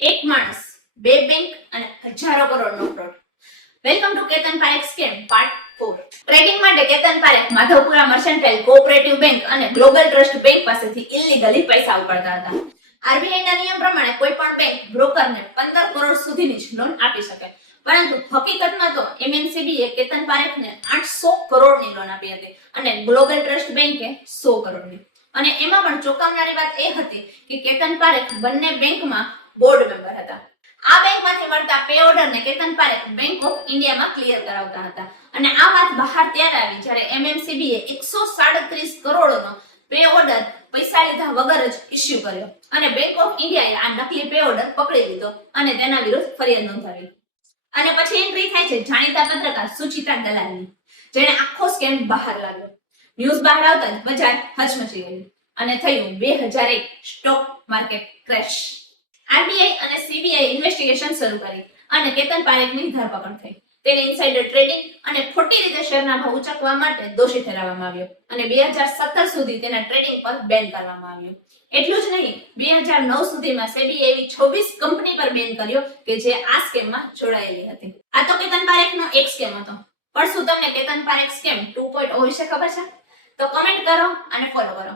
એક માણસ, બે બેંક અને હજારો કરોડનો fraud. Welcome to Ketan Parekh scam part 4. Trading માટે Ketan Parekh Madhavpura mercantile cooperative bank અને ગ્લોબલ ટ્રસ્ટ બેંક પાસેથી ઇલીગલી પૈસા ઉપાડતા હતા. આરબીઆઈના નિયમ પ્રમાણે કોઈ પણ બેંક બ્રોકરને 15 કરોડ સુધીની જ લોન આપી શકે, પરંતુ હકીકતમાં તો એમએનસીબીએ કેતન પારેખને 800 કરોડની લોન આપી હતી અને ગ્લોબલ ટ્રસ્ટ બેંકે 100 કરોડની. અને એમાં પણ ચોંકાવનારી વાત એ હતી કે કેતન પારેખ બંને બેંકમાં બોર્ડ મેમ્બર હતા. આ બેંકમાંથી મળતા પે ઓર્ડરને કેતન પારેખ બેંક ઓફ ઇન્ડિયામાં ક્લિયર કરાવતા હતા. અને આ વાત બહાર ત્યારે આવી જ્યારે એમએમસીબીએ 137 કરોડનો પે ઓર્ડર પૈસા લીધા વગર જ ઇસ્યુ કર્યો અને બેંક ઓફ ઇન્ડિયાએ આ નકલી પે ઓર્ડર પકડી લીધો અને તેના વિરુદ્ધ ફરિયાદ નોંધાવી. અને પછી એન્ટ્રી થાય છે જાણીતા પત્રકાર સુચિતા દલાલની, જેણે આખો સ્કેમ બહાર લાવ્યો. ન્યૂઝ બહાર આવતા જ બજાર હચમચી ગયું અને થયું 2001 સ્ટોક માર્કેટ ક્રેશ. આરબીઆઈ અને સીબીઆઈ ઇન્વેસ્ટિગેશન શરૂ કરી અને કેતન પારેખની ધરપકડ થઈ. તેને ઇનસાઇડર ટ્રેડિંગ અને ખોટી રીતે શેરના ભાવ ઉંચકવા માટે દોષી ઠેરવવામાં આવ્યો અને 2017 સુધી તેના ટ્રેડિંગ પર બેન કરવામાં આવ્યો. એટલું જ નહીં, 2009 સુધીમાં સેબીએ એવી 26 કંપની પર બેન કર્યો કે જે આ સ્કેમમાં જોડાયેલી હતી. આ તો કેતન પારેખનો એક સ્કેમ હતો. પણ શું તમને કેતન પારેખ સ્કેમ 2.0 વિશે ખબર છે? તો કમેન્ટ કરો અને ફોલો કરો.